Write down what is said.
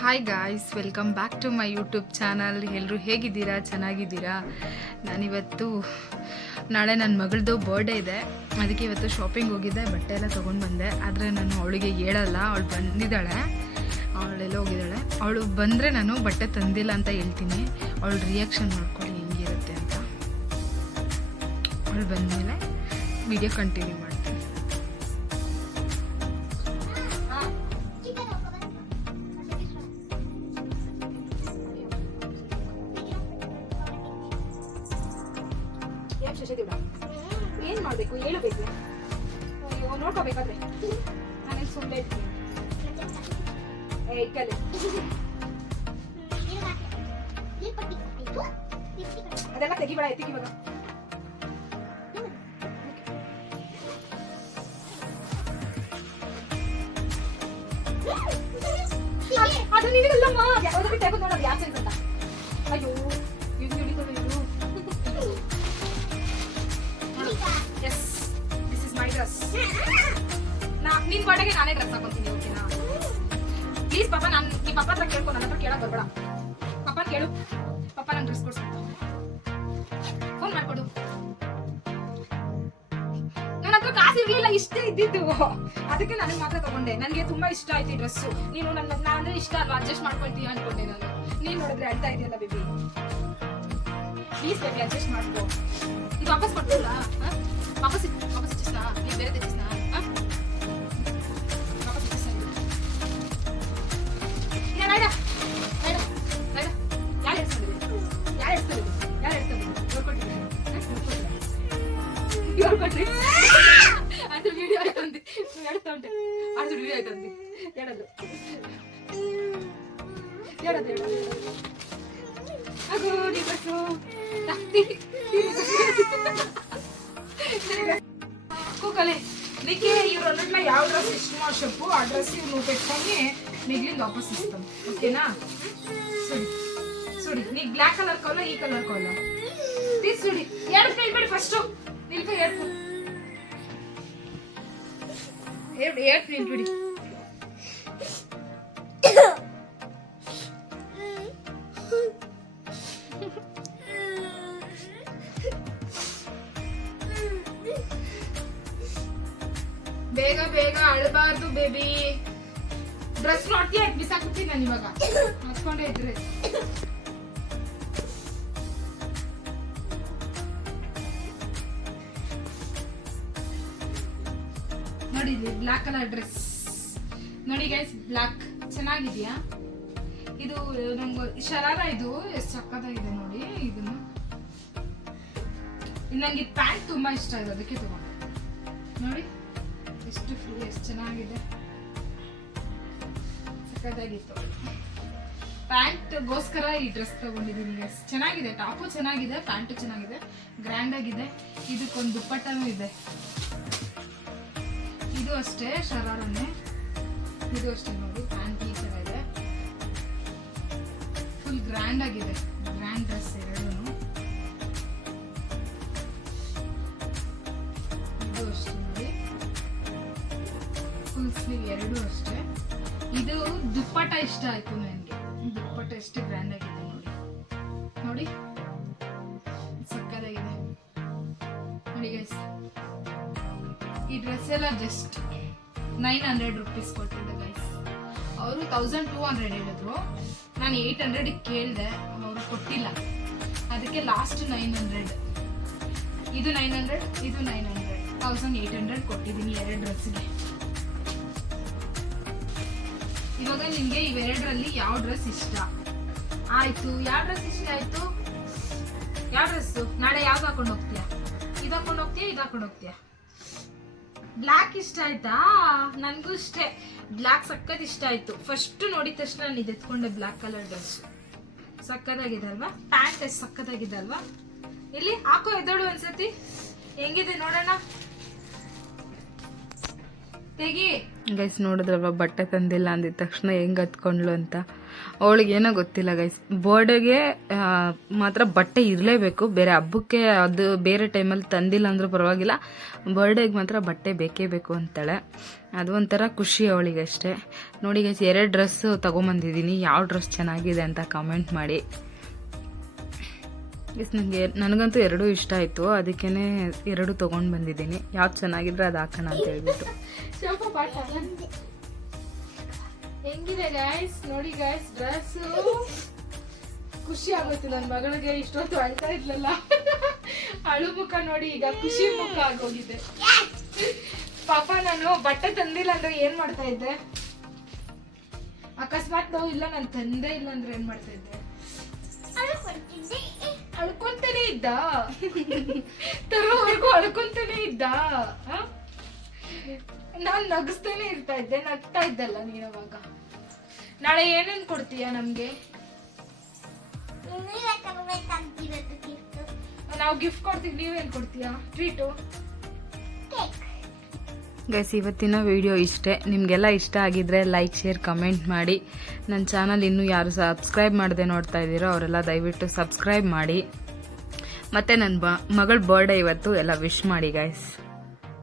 Hi guys, welcome back to my YouTube channel. ಎಲ್ಲರೂ ಹೇಗಿದ್ದೀರಾ? ಚೆನ್ನಾಗಿದ್ದೀರಾ? ನಾನಿವತ್ತು ನಾಳೆ ನನ್ನ ಮಗಳದು ಬರ್ಡೇ ಇದೆ, ಅದಕ್ಕೆ ಇವತ್ತು ಶಾಪಿಂಗ್ ಹೋಗಿದ್ದೆ, ಬಟ್ಟೆ ಎಲ್ಲ ತೊಗೊಂಡು ಬಂದೆ. ಆದರೆ ನಾನು ಅವಳಿಗೆ ಹೇಳಲ್ಲ, ಅವಳು ಬಂದಿದ್ದಾಳೆ, ಅವಳೆಲ್ಲ ಹೋಗಿದ್ದಾಳೆ. ಅವಳು ಬಂದರೆ ನಾನು ಬಟ್ಟೆ ತಂದಿಲ್ಲ ಅಂತ ಹೇಳ್ತೀನಿ. ಅವಳು ರಿಯಾಕ್ಷನ್ ಮಾಡ್ಕೊಳ್ಳಿ ಹೆಂಗಿರುತ್ತೆ ಅಂತ. ಅವಳು ಬಂದಮೇಲೆ ವಿಡಿಯೋ ಕಂಟಿನ್ಯೂ ಮಾಡ್ತೀನಿ. ಏನ್ ಮಾಡ್ಬೇಕು ಹೇಳಬೇಕು, ನೋಡ್ಕೋಬೇಕಾದ್ರೆ ನಾನೇನು ಸುಮ್ಮನೆ ಇರ್ತೀನಿ. ಅದೆಲ್ಲ ತೆಗಿಬೇಡ, ಎತ್ತಿಗೆ ಇವಾಗ. ಅದು ನಿನಗಲ್ಲಮ್ಮ, ಯಾವ್ದಾದ್ರು ತೆಗೆದು ನೋಡೋದು ಯಾಕೆ ಅಂತ. ಅಯ್ಯೋ ಇದು ಹಿಡಿತದೆ ಇದು. Yes, this is my dress. ನಿನ್ ಬರ್ಡೇಗೆ ನಾನೇ ಡ್ರೆಸ್ ಹಾಕೊಂತೀನಿ, ಓಕೆನಾ? ಪ್ಲೀಸ್ ಪಾಪ, ನಾನು ನಿಮ್ಮ ಪಪ್ಪ ಹತ್ರ ಕೇಳ್ಕೊ, ನನ್ನ ಹತ್ರ ಕೇಳಕ್ ಬರ್ಬೇಡ. ಪಪ್ಪ ಕೇಳು, ಪಪ್ಪ ನಂಗೆ ಡ್ರೆಸ್ ಕೊಡ್ಸು, ಫೋನ್ ಮಾಡ್ಕೊಡು. ನನ್ನ ಹತ್ರ ಕಾಸು ಇರ್ಲಿಲ್ಲ, ಇಷ್ಟೇ ಇದ್ದಿದ್ದು, ಅದಕ್ಕೆ ನನಗೆ ಮಾತ್ರ ತಗೊಂಡೆ. ನನಗೆ ತುಂಬಾ ಇಷ್ಟ ಆಯ್ತು ಈ ಡ್ರೆಸ್ಸು. ನೀನು ನನ್ನ ಅಂದ್ರೆ ಇಷ್ಟ ಅಲ್ವಾ, ಅಡ್ಜಸ್ಟ್ ಮಾಡ್ಕೊಳ್ತೀಯ ಅನ್ಕೊಂಡೆ ನಾನು. ನೀನ್ ನೋಡಿದ್ರೆ ಅಳ್ತಾ ಇದೆಯಲ್ಲ ಬೇಬಿ, ಪ್ಲೀಸ್ ಬೇಬಿ ಅಡ್ಜಸ್ಟ್ ಮಾಡ್ಕೋ. ಇದು ವಾಪಸ್ ಕೊಡ್ತೀರಾ? ವಾಪಸ್ ಇಚ್ಚಿಸ್ನಾ? ನೀವು ಬೇರೆ ತೆಚ್ಚಿಸ್ನಾ? ವಾಪಸ್ ಇಚ್ಚಿಸ್ನಾ? ಇಲ್ಲ ಬೇಡ ಬೇಡ ಬೇಡ. ಯಾರು ಹೇಳ್ಸ್ಕೊಂಡಿದ್ರು? ಯಾರು ಹೇಳ್ಸ್ಕೊಂಡಿದ್ರು? ಯಾರು ಹೇಳ್ಸ್ಕೊಂಡಿದ್ರು? ಇವ್ರು ಕೊಟ್ರಿ ಅದ್ರ ವಿಡಿಯೋ ಆಯ್ತಂದಿ, ಹೇಳ್ತಾ ಉಂಟೆ, ಅದ್ರ ವಿಡಿಯೋ ಆಯ್ತಂದಿ. ಹೇಳೋದು ಹೇಳೋದು ಹೇಳೋದು ಆಗೋ ನೀವತ್ತು ಕೂಕಲೆ నీకే ఈ రెండిట్లో ಯಾವ డ్రెస్ ఇష్టమో చెప్పు, ఆ డ్రెస్ నువ్వు పెట్టుకొని మిగిలింది వాపస్ ఇస్తాం, ఓకేనా? చూడి చూడి, నీకు బ్లాక్ కలర్ కావాలా ఈ కలర్ కావాలా? తీసి చూడి. ఏడుపు నిలబడి, ఫస్ట్ నిలిపి ఏడుపు, ఏడుపు నిలబడి. ಬೇಗ ಬೇಗ ಅಳಬಾರ್ದು ಬೇಬಿ. ಡ್ರೆಸ್ ನೋಡ್ತೀಯ, ಬಿಸಾಕ್ಬಿಡ್ತೀನಿ ನಾನು ಇವಾಗ, ಹತ್ಕೊಂಡೇ ಇದ್ರೆ. ನೋಡಿ ಬ್ಲಾಕ್ ಕಲರ್ ಡ್ರೆಸ್ ನೋಡಿ ಗೈಸ್, ಬ್ಲಾಕ್ ಚೆನ್ನಾಗಿದ್ಯಾ? ಇದು ನಂಗೆ ಶರಾರ, ಇದು ಎಷ್ಟು ಸಕ್ಕತ್ತಾಗಿದೆ ನೋಡಿ. ಇದನ್ನು ನಂಗೆ ಇದು ಪ್ಯಾಂಟ್ ತುಂಬಾ ಇಷ್ಟ ಇದೆ, ಅದಕ್ಕೆ ತಗೊಂಡೆ. ನೋಡಿ ಎಷ್ಟು ಫ್ರೀ, ಎಷ್ಟು ಚೆನ್ನಾಗಿದೆ, ಸಕ್ಕತ್ತಾಗಿತ್ತು. ಪ್ಯಾಂಟ್ಗೋಸ್ಕರ ಈ ಡ್ರೆಸ್ ತಗೊಂಡಿದ್ದೀನಿ. ಚೆನ್ನಾಗಿದೆ, ಟಾಪು ಚೆನ್ನಾಗಿದೆ, ಪ್ಯಾಂಟು ಚೆನ್ನಾಗಿದೆ, ಗ್ರ್ಯಾಂಡ್ ಆಗಿದೆ. ಇದಕ್ಕೊಂದು ದುಪ್ಪಟ್ಟನೂ ಇದೆ. ಇದು ಅಷ್ಟೇ ಶರಾರನೇ, ಇದು ಅಷ್ಟೇ ನೋಡಿ. ಪ್ಯಾಂಟ್ ಈ ತರ ಇದೆ, ಫುಲ್ ಗ್ರ್ಯಾಂಡ್ ಆಗಿದೆ. ಗ್ರ್ಯಾಂಡ್ ಡ್ರೆಸ್ ಎರಡೂ. ಇದು ಅಷ್ಟೇ ನೋಡಿ, ಫುಲ್ ಸ್ಲೀವ್ ಎರಡೂ ಅಷ್ಟೇ. ಇದು ದುಪ್ಪಟ್ಟ ಇಷ್ಟ ಆಯ್ತು ನನಗೆ, ದುಪ್ಪಟ್ಟ ಎಷ್ಟು ಗ್ರ್ಯಾಂಡ್ ಆಗಿದೆ ನೋಡಿ. ನೋಡಿ ಸಕ್ಕತ್ತಾಗಿದೆ ನೋಡಿ ಗೈಸ್. ಈ ಡ್ರೆಸ್ ಎಲ್ಲ ಜಸ್ಟ್ 900 rupees ಕೊಟ್ಟಿದ್ದೆ ಗೈಸ್. ಅವರು 1200 ಹೇಳಿದ್ರು, ನಾನು 800 ಕೇಳಿದೆ, ಅವರು ಕೊಟ್ಟಿಲ್ಲ. ಅದಕ್ಕೆ ಲಾಸ್ಟ್ 900, ಇದು 900, ಇದು 900, 1800 ಕೊಟ್ಟಿದ್ದೀನಿ ಎರಡು ಡ್ರೆಸ್ಗೆ. ಇವಾಗ ನಿಮ್ಗೆ ಇವೆರಡರಲ್ಲಿ ಯಾವ ಡ್ರೆಸ್ ಇಷ್ಟ ಆಯ್ತು? ಯಾವ ಡ್ರೆಸ್ ಇಷ್ಟ ಆಯ್ತು? ಯಾವ ಡ್ರೆಸ್ಸು ನಾಳೆ ಯಾವ್ದು ಹಾಕೊಂಡು ಹೋಗ್ತೀಯಾ? ಇದು ಹಾಕೊಂಡು ಹೋಗ್ತೀಯಾ, ಇದು ಹಾಕೊಂಡು ಹೋಗ್ತೀಯಾ? ಬ್ಲ್ಯಾಕ್ ಇಷ್ಟ ಆಯ್ತಾ? ನನಗೂ ಇಷ್ಟೇ, ಬ್ಲ್ಯಾಕ್ ಸಕ್ಕತ್ ಇಷ್ಟ ಆಯ್ತು. ಫಸ್ಟ್ ನೋಡಿದ ತಕ್ಷಣ ನಾನು ಇದು ಎತ್ಕೊಂಡೆ, ಬ್ಲ್ಯಾಕ್ ಕಲರ್ ಡ್ರೆಸ್ ಸಕ್ಕತ್ತಾಗಿದೆ ಅಲ್ವಾ? ಪ್ಯಾಂಟ್ ಎಷ್ಟು ಸಕ್ಕತ್ತಾಗಿದೆ ಅಲ್ವಾ? ಇಲ್ಲಿ ಹಾಕೋ, ಎದೋಳು ಒಂದ್ಸತಿ, ಹೆಂಗಿದೆ ನೋಡೋಣ. ತೆಗಿ. ಗೈಸ್ ನೋಡಿದ್ರಲ್ವ ಬಟ್ಟೆ ತಂದಿಲ್ಲ ಅಂದಿದ ತಕ್ಷಣ ಹೆಂಗ್ ಹತ್ಕೊಂಡ್ಲು ಅಂತ. ಅವಳಿಗೆ ಏನೋ ಗೊತ್ತಿಲ್ಲ ಗೈಸ್, ಬರ್ಡೇಗೆ ಮಾತ್ರ ಬಟ್ಟೆ ಇರಲೇಬೇಕು, ಬೇರೆ ಹಬ್ಬಕ್ಕೆ ಅದು ಬೇರೆ ಟೈಮಲ್ಲಿ ತಂದಿಲ್ಲ ಅಂದ್ರೂ ಪರವಾಗಿಲ್ಲ, ಬರ್ಡೇಗೆ ಮಾತ್ರ ಬಟ್ಟೆ ಬೇಕೇ ಬೇಕು ಅಂತಾಳೆ. ಅದು ಒಂಥರ ಖುಷಿ ಅವಳಿಗೆ ಅಷ್ಟೇ. ನೋಡಿ ಗೈಸ್ 2 ಡ್ರೆಸ್ ತೊಗೊಂಬಂದಿದ್ದೀನಿ, ಯಾವ ಡ್ರೆಸ್ ಚೆನ್ನಾಗಿದೆ ಅಂತ ಕಮೆಂಟ್ ಮಾಡಿ. ಎಸ್ ನನಗಂತೂ 2 ಇಷ್ಟ ಆಯಿತು, ಅದಕ್ಕೇ 2 ತೊಗೊಂಡು ಬಂದಿದ್ದೀನಿ. ಯಾವ್ದು ಚೆನ್ನಾಗಿದ್ರೆ ಅದು ಹಾಕೋಣ ಅಂತ ಹೇಳ್ಬಿಟ್ಟು. ಹೆಂಗಿದೆ ಗಾಯ್ಸ್ ನೋಡಿ ಗಾಯ್ಸ್ ಡ್ರೆಸ್. ಖುಷಿ ಆಗೋಯ್ತು ನನ್ನ ಮಗಳಿಗೆ, ಇಷ್ಟೊತ್ತು ಅಳ್ತಾ ಇದ್ಲಲ್ಲ ಅಳು ಮುಖ ನೋಡಿ ಈಗ ಖುಷಿ ಮುಖ ಆಗೋಗಿದೆ. ಪಾಪ ನಾನು ಬಟ್ಟೆ ತಂದಿಲ್ಲ ಅಂದ್ರೆ ಏನ್ ಮಾಡ್ತಾ ಇದ್ದೆ, ಅಕಸ್ಮಾತ್ ನಾವು ಇಲ್ಲ ನಾನು ತಂದೆ ಇಲ್ಲ ಅಂದ್ರೆ ಏನ್ ಮಾಡ್ತಾ ಇದ್ದೆ, ಅಳ್ಕೊಂತಾನೆ ಇದ್ದ, ತರೋವರೆಗೂ ಅಳ್ಕೊಂತಾನೆ ಇದ್ದ. ನಾನ್ ನಗಿಸ್ತಾನೆ ಇರ್ತಾ ಇದ್ದೆ, ನಗ್ತಾ ಇದ್ದಲ್ಲ ನೀನ್ ಅವಾಗ. ನಾಳೆ ಏನೇನ್ ಕೊಡ್ತೀಯಾ ನಮ್ಗೆ? ನಾವು ಗಿಫ್ಟ್ ಕೊಡ್ತೀವಿ, ನೀವೇನ್ ಕೊಡ್ತೀಯಾ ಟ್ರೀಟು? ಗೈಸ್ ಇವತ್ತಿನ ವಿಡಿಯೋ ಇಷ್ಟೇ. ನಿಮಗೆಲ್ಲ ಇಷ್ಟ ಆಗಿದ್ರೆ ಲೈಕ್ ಶೇರ್ ಕಮೆಂಟ್ ಮಾಡಿ. ನನ್ನ ಚಾನಲ್ ಇನ್ನೂ ಯಾರು ಸಬ್ಸ್ಕ್ರೈಬ್ ಮಾಡದೆ ನೋಡ್ತಾ ಇದ್ದೀರೋ ಅವರೆಲ್ಲ ದಯವಿಟ್ಟು ಸಬ್ಸ್ಕ್ರೈಬ್ ಮಾಡಿ. ಮತ್ತು ನನ್ನ ಮಗಳ ಬರ್ಡೇ ಇವತ್ತು ಎಲ್ಲ ವಿಶ್ ಮಾಡಿ ಗೈಸ್.